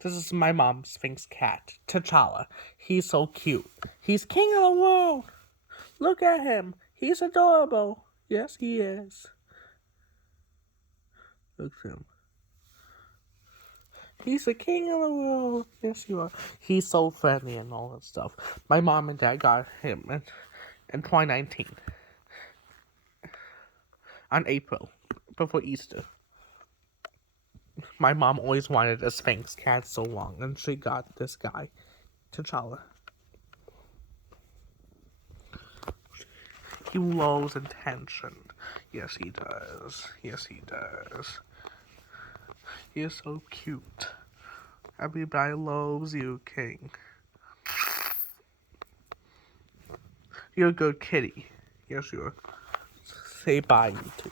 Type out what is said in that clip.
This is my mom's Sphynx cat, T'Challa. He's so cute. He's king of the world. Look at him. He's adorable. Yes, he is. Look at him. He's the king of the world. Yes, you are. He's so friendly and all that stuff. My mom and dad got him in 2019. On April, before Easter. My mom always wanted a Sphynx cat so long, and she got this guy, T'Challa. He loves attention. Yes, he does. Yes, he does. He is so cute. Everybody loves you, King. You're a good kitty. Yes, you are. Say bye, you two.